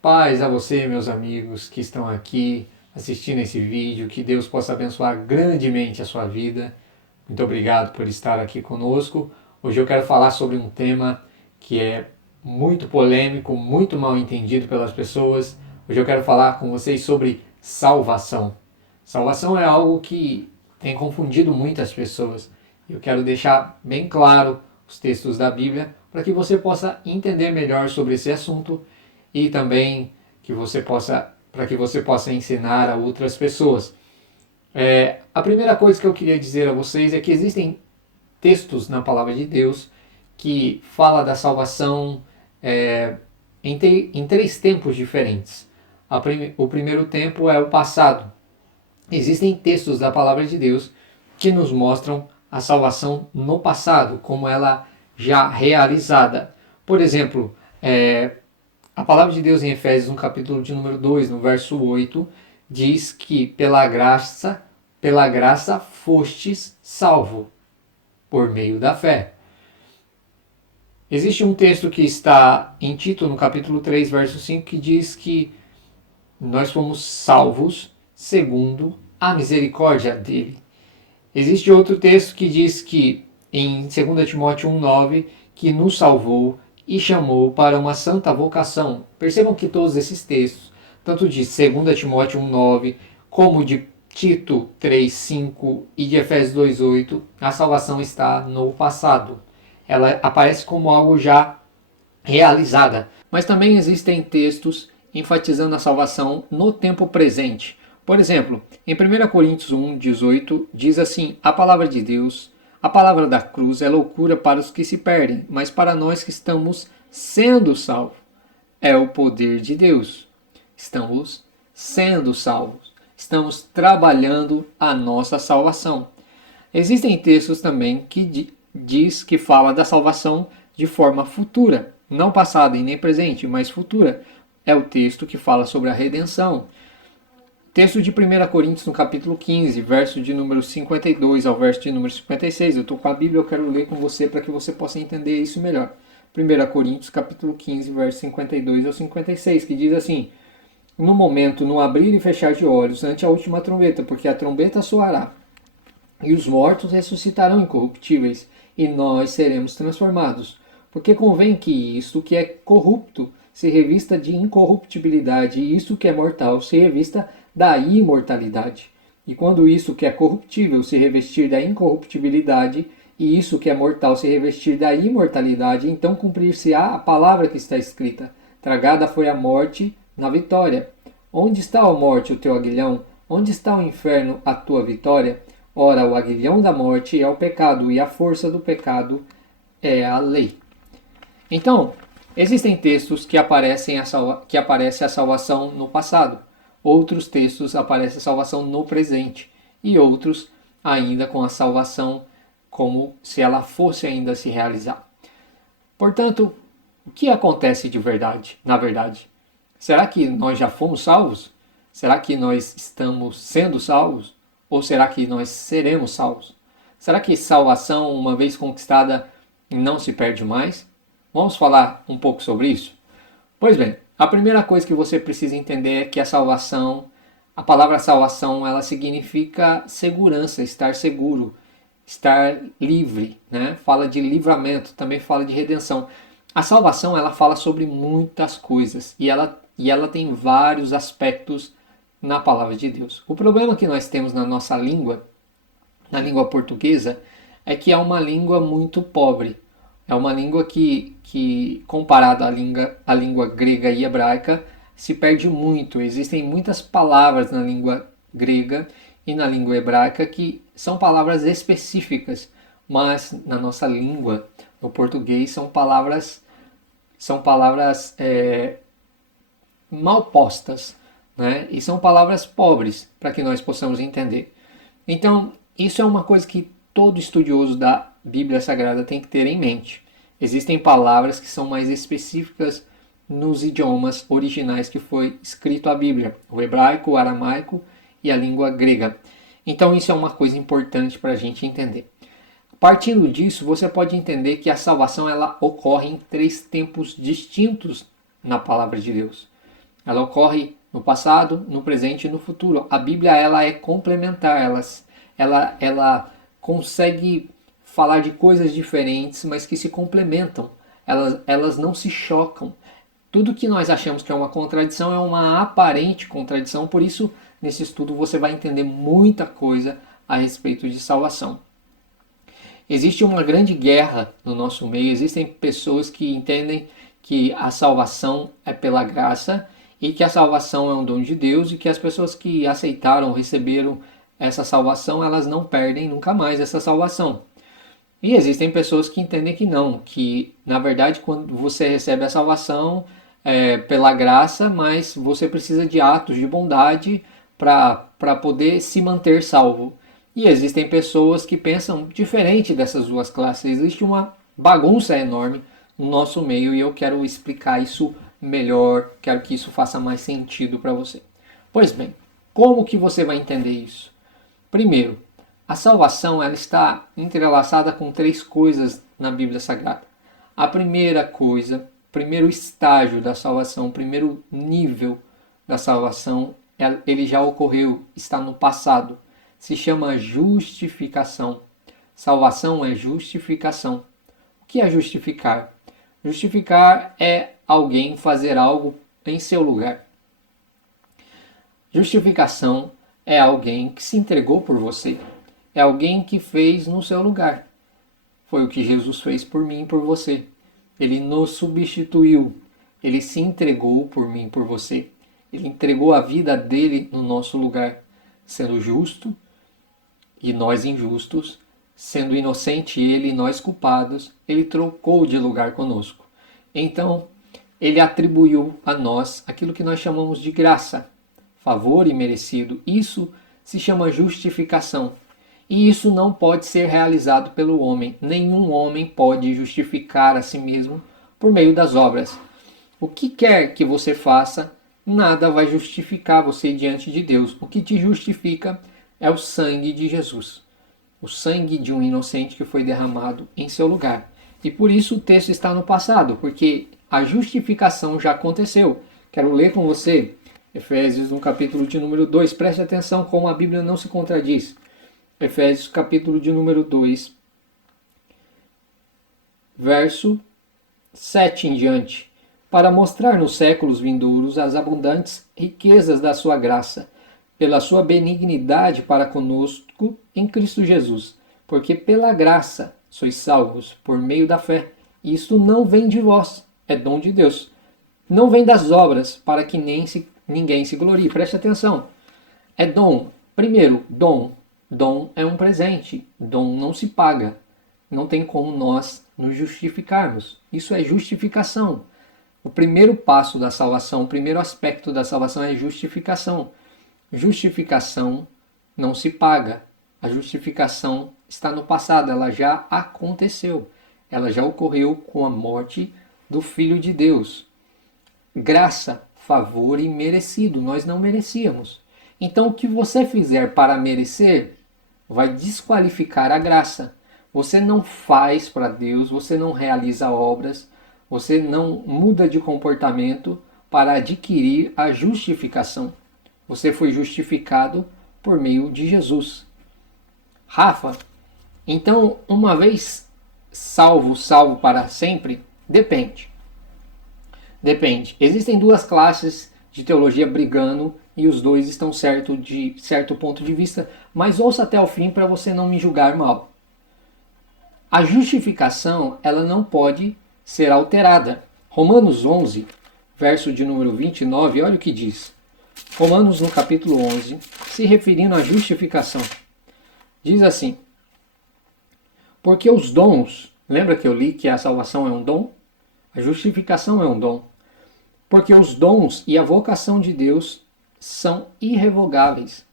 Paz a você, meus amigos que estão aqui assistindo esse vídeo. Que Deus possa abençoar grandemente a sua vida. Muito obrigado por estar aqui conosco. Hoje eu quero falar sobre um tema que é muito polêmico, muito mal entendido pelas pessoas. Hoje eu quero falar com vocês sobre salvação. Salvação é algo que tem confundido muitas pessoas. Eu quero deixar bem claro os textos da Bíblia para que você possa entender melhor sobre esse assunto e também para que você possa ensinar a outras pessoas. A primeira coisa que eu queria dizer a vocês é que existem textos na palavra de Deus que fala da salvação em três tempos diferentes. O primeiro tempo é o passado. Existem textos da palavra de Deus que nos mostram a salvação no passado, como ela já realizada. Por exemplo, a palavra de Deus em Efésios, no capítulo de número 2, no verso 8, diz que pela graça fostes salvo, por meio da fé. Existe um texto que está em Tito, no capítulo 3, verso 5, que diz que nós fomos salvos segundo a misericórdia dele. Existe outro texto que diz que, em 2 Timóteo 1,9, que nos salvou e chamou para uma santa vocação. Percebam que todos esses textos, tanto de 2 Timóteo 1,9, como de Tito 3,5 e de Efésios 2,8, a salvação está no passado. Ela aparece como algo já realizada. Mas também existem textos enfatizando a salvação no tempo presente. Por exemplo, em 1 Coríntios 1,18 diz assim: a palavra de Deus, a palavra da cruz é loucura para os que se perdem, mas para nós que estamos sendo salvos, é o poder de Deus. Estamos sendo salvos. Estamos trabalhando a nossa salvação. Existem textos também que diz que fala da salvação de forma futura, não passada e nem presente, mas futura. É o texto que fala sobre a redenção. Texto de 1 Coríntios, no capítulo 15, verso de número 52 ao verso de número 56. Eu estou com a Bíblia, eu quero ler com você para que você possa entender isso melhor. 1 Coríntios, capítulo 15, verso 52 ao 56, que diz assim: no momento, no abrir e fechar de olhos, ante a última trombeta, porque a trombeta soará, e os mortos ressuscitarão incorruptíveis, e nós seremos transformados. Porque convém que isto que é corrupto se revista de incorruptibilidade, e isto que é mortal se revista da imortalidade. E quando isso que é corruptível se revestir da incorruptibilidade, e isso que é mortal se revestir da imortalidade, então cumprir-se-á a palavra que está escrita: tragada foi a morte na vitória. Onde está, ó morte, o teu aguilhão? Onde está o inferno, a tua vitória? Ora, o aguilhão da morte é o pecado, e a força do pecado é a lei. Então, existem textos que aparece a salvação no passado. Outros textos aparece a salvação no presente. E outros ainda com a salvação como se ela fosse ainda se realizar. Portanto, o que acontece de verdade, na verdade? Será que nós já fomos salvos? Será que nós estamos sendo salvos? Ou será que nós seremos salvos? Será que salvação, uma vez conquistada, não se perde mais? Vamos falar um pouco sobre isso? Pois bem, a primeira coisa que você precisa entender é que a palavra salvação, ela significa segurança, estar seguro, estar livre, né? Fala de livramento, também fala de redenção. A salvação, ela fala sobre muitas coisas e ela tem vários aspectos na palavra de Deus. O problema que nós temos na nossa língua, na língua portuguesa, é que é uma língua muito pobre. É uma língua que comparada à língua grega e hebraica, se perde muito. Existem muitas palavras na língua grega e na língua hebraica que são palavras específicas, mas na nossa língua, no português, são palavras mal postas, né? E são palavras pobres para que nós possamos entender. Então, isso é uma coisa que todo estudioso da Bíblia Sagrada tem que ter em mente. Existem palavras que são mais específicas nos idiomas originais que foi escrito a Bíblia, o hebraico, o aramaico e a língua grega. Então isso é uma coisa importante para a gente entender. Partindo disso, você pode entender que a salvação ela ocorre em três tempos distintos na palavra de Deus. Ela ocorre no passado, no presente e no futuro. A Bíblia ela é complementar, ela consegue falar de coisas diferentes, mas que se complementam. Elas não se chocam. Tudo que nós achamos que é uma contradição é uma aparente contradição, por isso, nesse estudo você vai entender muita coisa a respeito de salvação. Existe uma grande guerra no nosso meio, existem pessoas que entendem que a salvação é pela graça e que a salvação é um dom de Deus e que as pessoas que aceitaram, receberam essa salvação, elas não perdem nunca mais essa salvação. E existem pessoas que entendem que não, que na verdade quando você recebe a salvação é pela graça, mas você precisa de atos de bondade para poder se manter salvo. E existem pessoas que pensam diferente dessas duas classes. Existe uma bagunça enorme no nosso meio e eu quero explicar isso melhor, quero que isso faça mais sentido para você. Pois bem, como que você vai entender isso? Primeiro, a salvação ela está entrelaçada com três coisas na Bíblia Sagrada. A primeira coisa, o primeiro estágio da salvação, o primeiro nível da salvação, ele já ocorreu, está no passado. Se chama justificação. Salvação é justificação. O que é justificar? Justificar é alguém fazer algo em seu lugar. Justificação é alguém que se entregou por você. É alguém que fez no seu lugar. Foi o que Jesus fez por mim e por você. Ele nos substituiu. Ele se entregou por mim e por você. Ele entregou a vida dele no nosso lugar, sendo justo e nós injustos, sendo inocente ele e nós culpados, ele trocou de lugar conosco. Então, ele atribuiu a nós aquilo que nós chamamos de graça, favor imerecido. Isso se chama justificação. E isso não pode ser realizado pelo homem. Nenhum homem pode justificar a si mesmo por meio das obras. O que quer que você faça, nada vai justificar você diante de Deus. O que te justifica é o sangue de Jesus. O sangue de um inocente que foi derramado em seu lugar. E por isso o texto está no passado, porque a justificação já aconteceu. Quero ler com você Efésios no capítulo de número 2. Preste atenção como a Bíblia não se contradiz. Efésios capítulo de número 2, verso 7 em diante. Para mostrar nos séculos vindouros as abundantes riquezas da sua graça, pela sua benignidade para conosco em Cristo Jesus. Porque pela graça sois salvos por meio da fé. E isto não vem de vós, é dom de Deus. Não vem das obras, para que ninguém se glorie. Preste atenção. É dom. Primeiro, dom. Dom é um presente. Dom não se paga. Não tem como nós nos justificarmos. Isso é justificação. O primeiro passo da salvação, o primeiro aspecto da salvação é justificação. Justificação não se paga. A justificação está no passado, ela já aconteceu. Ela já ocorreu com a morte do Filho de Deus. Graça, favor imerecido. Nós não merecíamos. Então o que você fizer para merecer vai desqualificar a graça. Você não faz para Deus, você não realiza obras, você não muda de comportamento para adquirir a justificação. Você foi justificado por meio de Jesus. Rafa, então uma vez salvo para sempre? Depende. Depende. Existem duas classes de teologia brigando e os dois estão certos de certo ponto de vista, mas ouça até o fim para você não me julgar mal. A justificação, ela não pode ser alterada. Romanos 11, verso de número 29, olha o que diz. Romanos no capítulo 11, se referindo à justificação. Diz assim: porque os dons, lembra que eu li que a salvação é um dom? A justificação é um dom. Porque os dons e a vocação de Deus são irrevogáveis.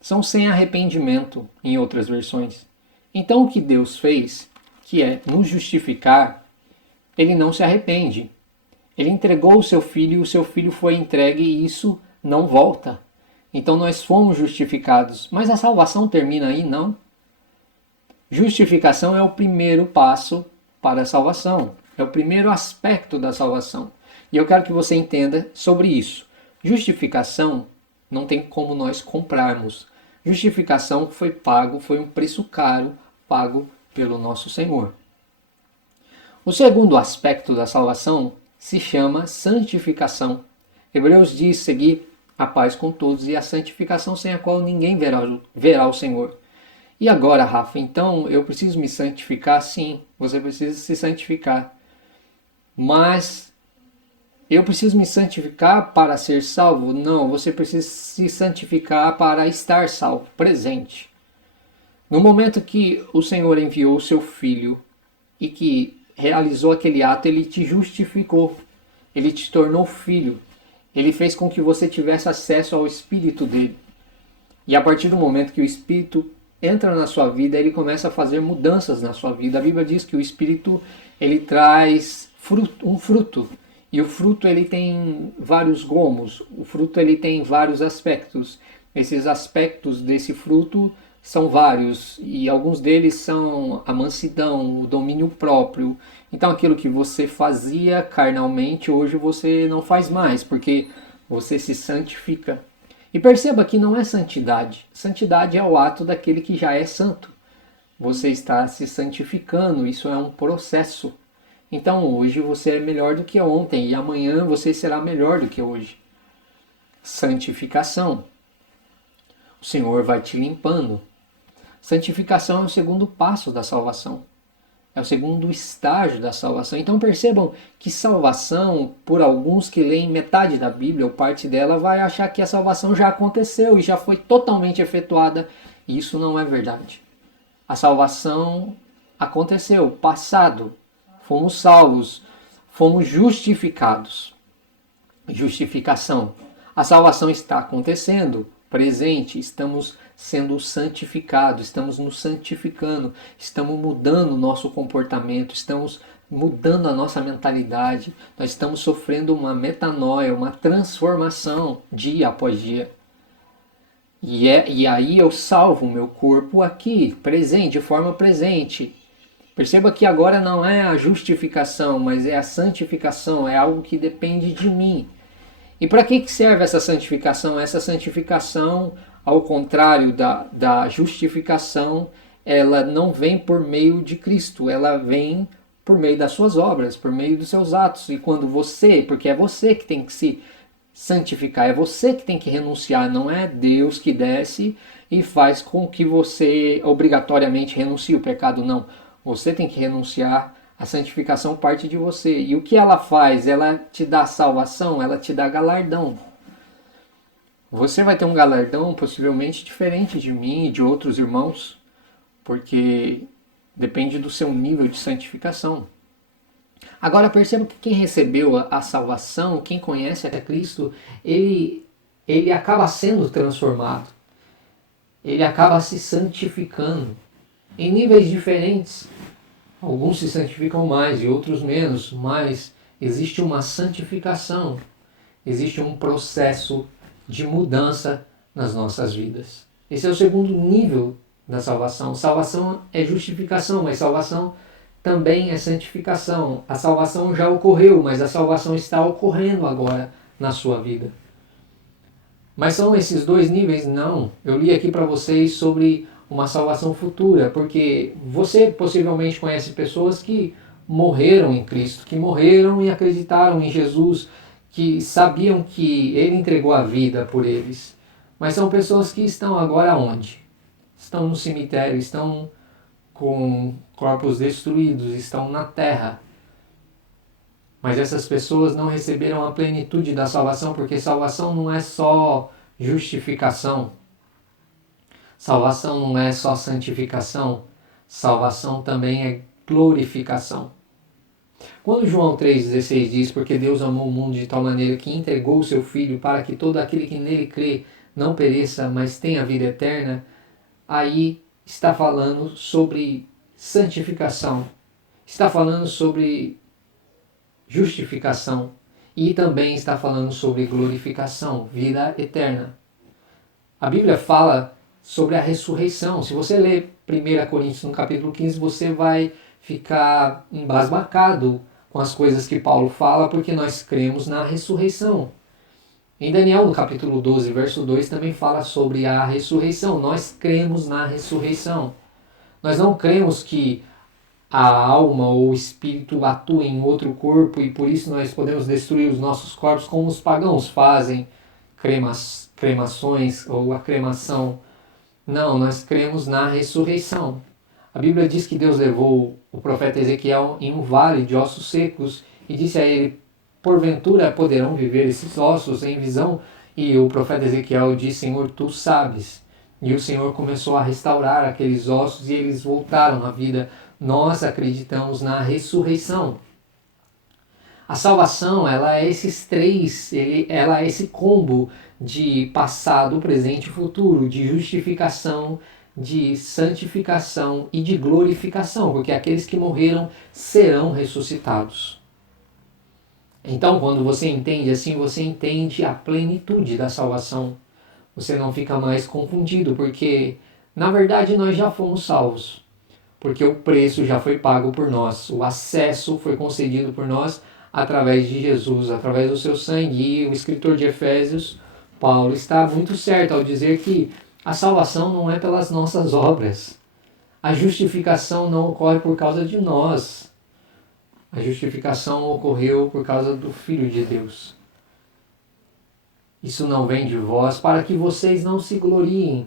São sem arrependimento, em outras versões. Então o que Deus fez, que é nos justificar, ele não se arrepende. Ele entregou o seu filho e o seu filho foi entregue e isso não volta. Então nós fomos justificados. Mas a salvação termina aí? Não. Justificação é o primeiro passo para a salvação. É o primeiro aspecto da salvação. E eu quero que você entenda sobre isso. Justificação não tem como nós comprarmos. Justificação foi pago, foi um preço caro pago pelo nosso Senhor. O segundo aspecto da salvação se chama santificação. Hebreus diz seguir a paz com todos e a santificação sem a qual ninguém verá o Senhor. E agora, Rafa, então eu preciso me santificar? Sim, você precisa se santificar. Mas eu preciso me santificar para ser salvo? Não, você precisa se santificar para estar salvo, presente. No momento que o Senhor enviou o seu Filho e que realizou aquele ato, ele te justificou, ele te tornou filho, ele fez com que você tivesse acesso ao Espírito dele. E a partir do momento que o Espírito entra na sua vida, ele começa a fazer mudanças na sua vida. A Bíblia diz que o Espírito ele traz um fruto. E o fruto ele tem vários gomos, o fruto ele tem vários aspectos. Esses aspectos desse fruto são vários e alguns deles são a mansidão, o domínio próprio. Então aquilo que você fazia carnalmente, hoje você não faz mais, porque você se santifica. E perceba que não é santidade. Santidade é o ato daquele que já é santo. Você está se santificando, isso é um processo. Então hoje você é melhor do que ontem e amanhã você será melhor do que hoje. Santificação. O Senhor vai te limpando. Santificação é o segundo passo da salvação. É o segundo estágio da salvação. Então percebam que salvação, por alguns que leem metade da Bíblia ou parte dela, vai achar que a salvação já aconteceu e já foi totalmente efetuada. E isso não é verdade. A salvação aconteceu, passado. Fomos salvos, fomos justificados. Justificação. A salvação está acontecendo, presente, estamos sendo santificados, estamos nos santificando, estamos mudando o nosso comportamento, estamos mudando a nossa mentalidade, nós estamos sofrendo uma metanoia, uma transformação dia após dia. E aí eu salvo o meu corpo aqui, presente, de forma presente. Perceba que agora não é a justificação, mas é a santificação, é algo que depende de mim. E para que serve essa santificação? Essa santificação, ao contrário da justificação, ela não vem por meio de Cristo, ela vem por meio das suas obras, por meio dos seus atos. E quando você, porque é você que tem que se santificar, é você que tem que renunciar, não é Deus que desce e faz com que você obrigatoriamente renuncie o pecado, não. Você tem que renunciar, a santificação parte de você. E o que ela faz? Ela te dá salvação, ela te dá galardão. Você vai ter um galardão possivelmente diferente de mim e de outros irmãos, porque depende do seu nível de santificação. Agora perceba que quem recebeu a salvação, quem conhece a Cristo, ele acaba sendo transformado. Ele acaba se santificando em níveis diferentes. Alguns se santificam mais e outros menos, mas existe uma santificação, existe um processo de mudança nas nossas vidas. Esse é o segundo nível da salvação. Salvação é justificação, mas salvação também é santificação. A salvação já ocorreu, mas a salvação está ocorrendo agora na sua vida. Mas são esses dois níveis? Não. Eu li aqui para vocês sobre uma salvação futura, porque você possivelmente conhece pessoas que morreram em Cristo, que morreram e acreditaram em Jesus, que sabiam que Ele entregou a vida por eles. Mas são pessoas que estão agora onde? Estão no cemitério, estão com corpos destruídos, estão na terra. Mas essas pessoas não receberam a plenitude da salvação, porque salvação não é só justificação. Salvação não é só santificação. Salvação também é glorificação. Quando João 3,16 diz, porque Deus amou o mundo de tal maneira que entregou o seu Filho para que todo aquele que nele crê não pereça, mas tenha a vida eterna, aí está falando sobre santificação, está falando sobre justificação e também está falando sobre glorificação, vida eterna. A Bíblia fala sobre a ressurreição. Se você ler 1 Coríntios no capítulo 15, você vai ficar embasbacado com as coisas que Paulo fala, porque nós cremos na ressurreição. Em Daniel, no capítulo 12, verso 2, também fala sobre a ressurreição. Nós cremos na ressurreição. Nós não cremos que a alma ou o espírito atua em outro corpo e por isso nós podemos destruir os nossos corpos como os pagãos fazem, cremações ou a cremação. Não, nós cremos na ressurreição. A Bíblia diz que Deus levou o profeta Ezequiel em um vale de ossos secos e disse a ele: porventura poderão viver esses ossos em visão? E o profeta Ezequiel disse: Senhor, tu sabes. E o Senhor começou a restaurar aqueles ossos e eles voltaram à vida. Nós acreditamos na ressurreição. A salvação, ela é esses três, ela é esse combo de passado, presente e futuro, de justificação, de santificação e de glorificação, porque aqueles que morreram serão ressuscitados. Então, quando você entende assim, você entende a plenitude da salvação. Você não fica mais confundido, porque, na verdade, nós já fomos salvos. Porque o preço já foi pago por nós. O acesso foi concedido por nós através de Jesus, através do seu sangue. E o escritor de Efésios, Paulo, está muito certo ao dizer que a salvação não é pelas nossas obras. A justificação não ocorre por causa de nós. A justificação ocorreu por causa do Filho de Deus. Isso não vem de vós para que vocês não se gloriem,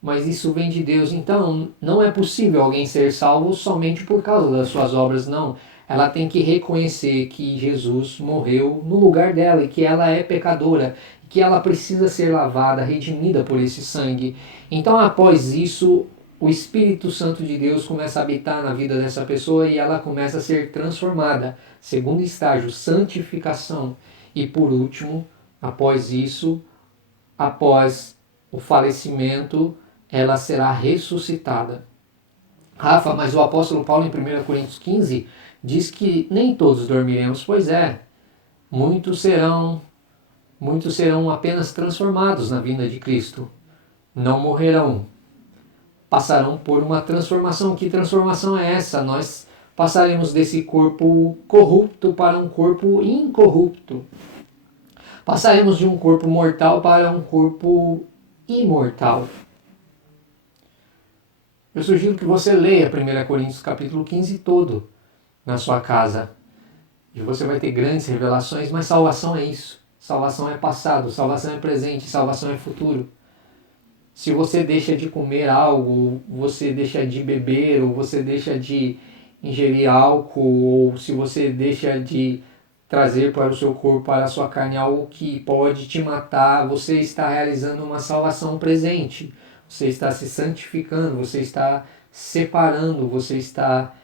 mas isso vem de Deus. Então, não é possível alguém ser salvo somente por causa das suas obras, não. Ela tem que reconhecer que Jesus morreu no lugar dela e que ela é pecadora, que ela precisa ser lavada, redimida por esse sangue. Então, após isso, o Espírito Santo de Deus começa a habitar na vida dessa pessoa e ela começa a ser transformada. Segundo estágio, santificação. E por último, após isso, após o falecimento, ela será ressuscitada. Rafa, mas o apóstolo Paulo em 1 Coríntios 15 diz que nem todos dormiremos. Pois é, muitos serão apenas transformados na vinda de Cristo. Não morrerão. Passarão por uma transformação. Que transformação é essa? Nós passaremos desse corpo corrupto para um corpo incorrupto. Passaremos de um corpo mortal para um corpo imortal. Eu sugiro que você leia 1 Coríntios capítulo 15 todo na sua casa. E você vai ter grandes revelações, mas salvação é isso. Salvação é passado, salvação é presente, salvação é futuro. Se você deixa de comer algo, você deixa de beber, ou você deixa de ingerir álcool, ou se você deixa de trazer para o seu corpo, para a sua carne, algo que pode te matar, você está realizando uma salvação presente. Você está se santificando, você está separando, você está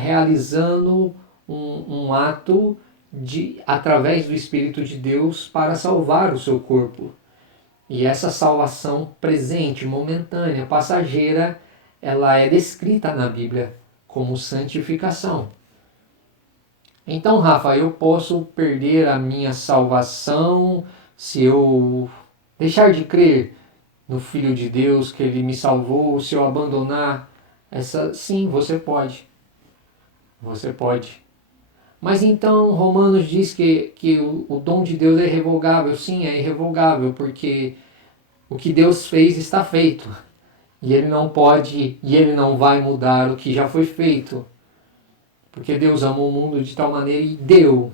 realizando um ato através do Espírito de Deus para salvar o seu corpo. E essa salvação presente, momentânea, passageira, ela é descrita na Bíblia como santificação. Então, Rafa, eu posso perder a minha salvação se eu deixar de crer no Filho de Deus, que Ele me salvou, se eu abandonar essa... Sim, você pode. Você pode. Mas então, Romanos diz que o dom de Deus é irrevogável. Sim, é irrevogável, porque o que Deus fez está feito. E Ele não pode, e Ele não vai mudar o que já foi feito. Porque Deus amou o mundo de tal maneira e deu.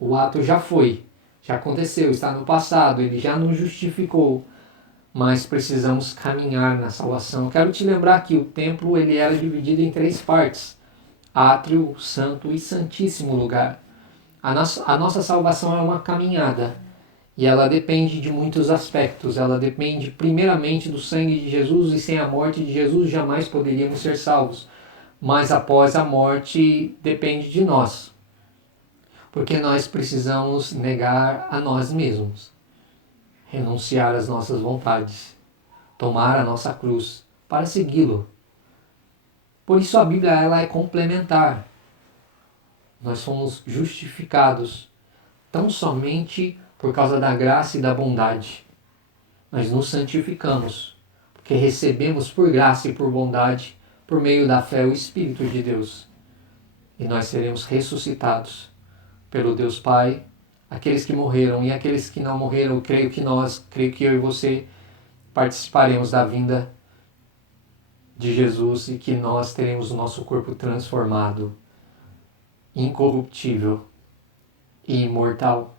O ato já foi, já aconteceu, está no passado, Ele já nos justificou. Mas precisamos caminhar na salvação. Quero te lembrar que o templo ele era dividido em 3 partes. Átrio, santo e santíssimo lugar. A nossa salvação é uma caminhada. E ela depende de muitos aspectos. Ela depende primeiramente do sangue de Jesus, e sem a morte de Jesus jamais poderíamos ser salvos. Mas após a morte depende de nós. Porque nós precisamos negar a nós mesmos. Renunciar às nossas vontades. Tomar a nossa cruz para segui-lo. Por isso a Bíblia ela é complementar. Nós fomos justificados tão somente por causa da graça e da bondade. Nós nos santificamos, porque recebemos por graça e por bondade, por meio da fé, o Espírito de Deus. e nós seremos ressuscitados pelo Deus Pai. Aqueles que morreram e aqueles que não morreram, creio que eu e você participaremos da vinda de Jesus e que nós teremos o nosso corpo transformado, incorruptível e imortal.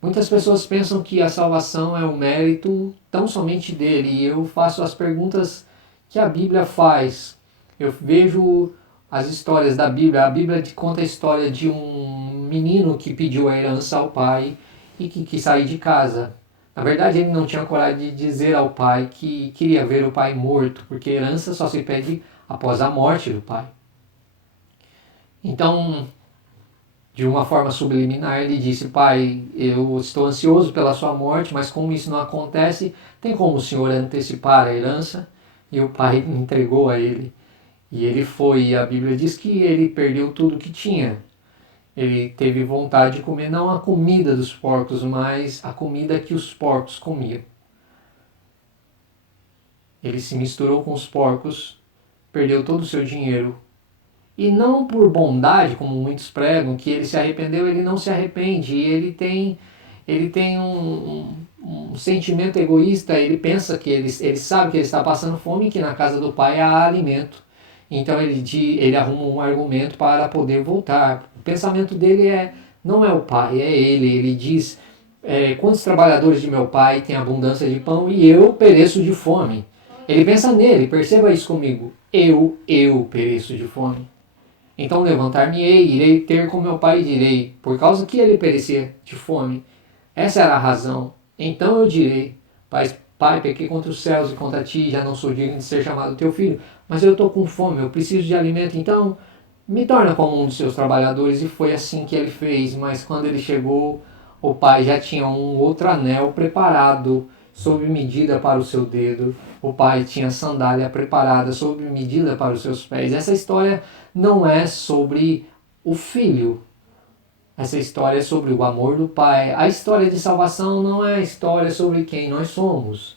Muitas pessoas pensam que a salvação é um mérito tão somente dele, e eu faço as perguntas que a Bíblia faz. Eu vejo as histórias da Bíblia. A Bíblia conta a história de um menino que pediu a herança ao pai e que quis sair de casa. Na verdade, ele não tinha coragem de dizer ao pai que queria ver o pai morto, porque herança só se pede após a morte do pai. Então, de uma forma subliminar, ele disse: Pai, eu estou ansioso pela sua morte, mas como isso não acontece, tem como o senhor antecipar a herança? E o pai entregou a ele. E ele foi, e a Bíblia diz que ele perdeu tudo que tinha. Ele teve vontade de comer não a comida dos porcos, mas a comida que os porcos comiam. Ele se misturou com os porcos, perdeu todo o seu dinheiro. E não por bondade, como muitos pregam, que ele se arrependeu, ele não se arrepende. Ele tem um sentimento egoísta, ele pensa que ele sabe que ele está passando fome e que na casa do pai há alimento. Então ele arruma um argumento para poder voltar. O pensamento dele não é o pai, é ele. Ele diz: quantos trabalhadores de meu pai têm abundância de pão e eu pereço de fome? Ele pensa nele, perceba isso comigo. Eu pereço de fome. Então levantar-me-ei, irei ter com meu pai e direi, por causa que ele perecia de fome. Essa era a razão. Então eu direi: Pai, pequei contra os céus e contra ti, já não sou digno de ser chamado teu filho, mas eu estou com fome, eu preciso de alimento, então me torna como um dos seus trabalhadores. E foi assim que ele fez. Mas quando ele chegou, o pai já tinha um outro anel preparado sob medida para o seu dedo. O pai tinha sandália preparada sob medida para os seus pés. Essa história não é sobre o filho. Essa história é sobre o amor do pai. A história de salvação não é a história sobre quem nós somos.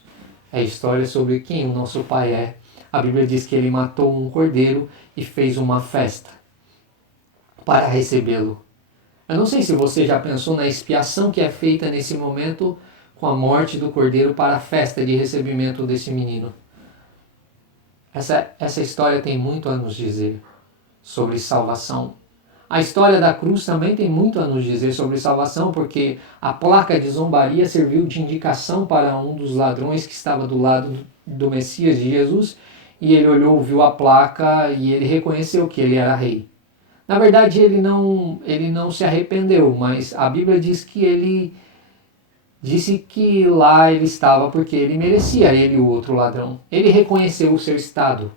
É a história sobre quem o nosso pai é. A Bíblia diz que ele matou um cordeiro e fez uma festa para recebê-lo. Eu não sei se você já pensou na expiação que é feita nesse momento com a morte do cordeiro para a festa de recebimento desse menino. Essa história tem muito a nos dizer sobre salvação. A história da cruz também tem muito a nos dizer sobre salvação, porque a placa de zombaria serviu de indicação para um dos ladrões que estava do lado do Messias de Jesus, e ele olhou, viu a placa e ele reconheceu que ele era rei. Na verdade, ele não se arrependeu, mas a Bíblia diz que ele disse que lá ele estava porque ele merecia, ele o outro ladrão. Ele reconheceu o seu estado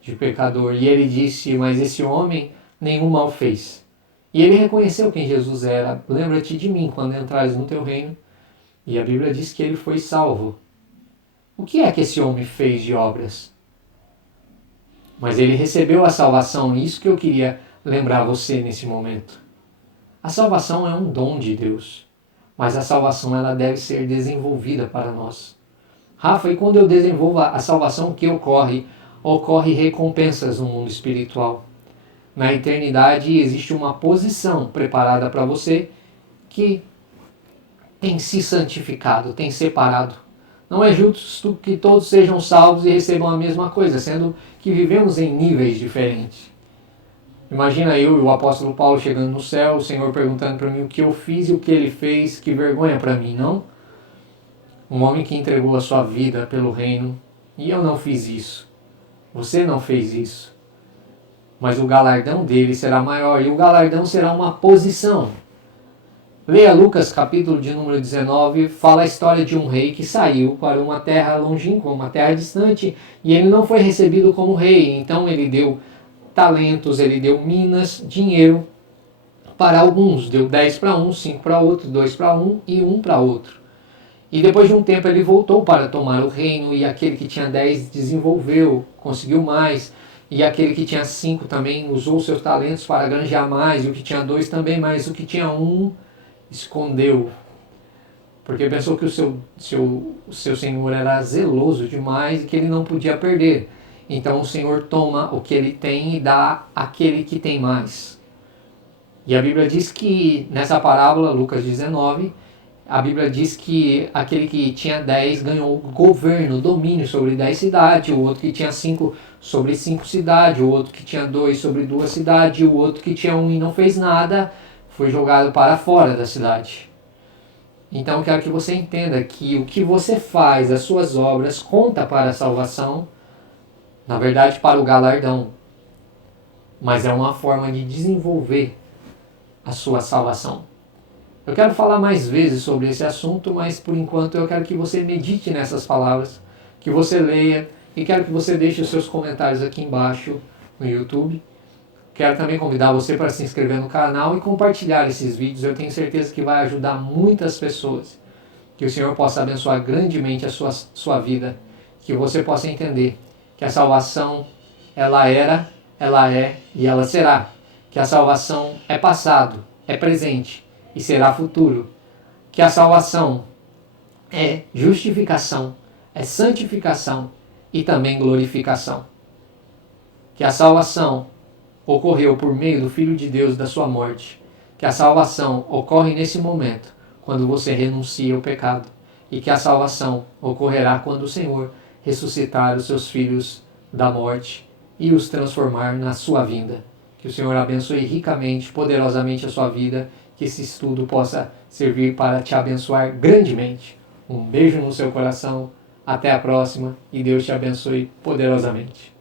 de pecador e ele disse: mas esse homem nenhum mal fez. E ele reconheceu quem Jesus era. Lembra-te de mim quando entrares no teu reino. E a Bíblia diz que ele foi salvo. O que é que esse homem fez de obras? Mas ele recebeu a salvação, e isso que eu queria lembrar você nesse momento. A salvação é um dom de Deus, mas a salvação ela deve ser desenvolvida para nós. Rafa, e quando eu desenvolvo a salvação, o que ocorre? Ocorre recompensas no mundo espiritual. Na eternidade existe uma posição preparada para você que tem se santificado, tem separado. Não é justo que todos sejam salvos e recebam a mesma coisa, sendo que vivemos em níveis diferentes. Imagina eu e o apóstolo Paulo chegando no céu, o Senhor perguntando para mim o que eu fiz e o que ele fez, que vergonha para mim, não? Um homem que entregou a sua vida pelo reino, e eu não fiz isso. Você não fez isso. Mas o galardão dele será maior, e o galardão será uma posição. Leia Lucas, capítulo de número 19, fala a história de um rei que saiu para uma terra longínqua, uma terra distante, e ele não foi recebido como rei, então ele deu talentos, ele deu minas, dinheiro para alguns, deu 10 para um, 5 para outro, 2 para um e 1 para outro. E depois de um tempo ele voltou para tomar o reino, e aquele que tinha 10 desenvolveu, conseguiu mais, e aquele que tinha 5 também usou seus talentos para granjear mais, e o que tinha 2 também, mas o que tinha 1 escondeu, porque pensou que o seu senhor era zeloso demais e que ele não podia perder. Então o Senhor toma o que ele tem e dá àquele que tem mais. E a Bíblia diz que nessa parábola, Lucas 19, a Bíblia diz que aquele que tinha 10 ganhou governo, domínio sobre 10 cidades, o outro que tinha 5 sobre 5 cidades, o outro que tinha 2 sobre 2 cidades, o outro que tinha 1 e não fez nada, foi jogado para fora da cidade. Então eu quero que você entenda que o que você faz, as suas obras, conta para a salvação, na verdade para o galardão, mas é uma forma de desenvolver a sua salvação. Eu quero falar mais vezes sobre esse assunto, mas por enquanto eu quero que você medite nessas palavras, que você leia e quero que você deixe os seus comentários aqui embaixo no YouTube. Quero também convidar você para se inscrever no canal e compartilhar esses vídeos. Eu tenho certeza que vai ajudar muitas pessoas. Que o Senhor possa abençoar grandemente a sua vida. Que você possa entender que a salvação, ela era, ela é e ela será. Que a salvação é passado, é presente e será futuro. Que a salvação é justificação, é santificação e também glorificação. Que a salvação ocorreu por meio do Filho de Deus da sua morte. Que a salvação ocorre nesse momento, quando você renuncia ao pecado. E que a salvação ocorrerá quando o Senhor ressuscitar os seus filhos da morte e os transformar na sua vinda. Que o Senhor abençoe ricamente, poderosamente a sua vida, que esse estudo possa servir para te abençoar grandemente. Um beijo no seu coração, até a próxima e Deus te abençoe poderosamente.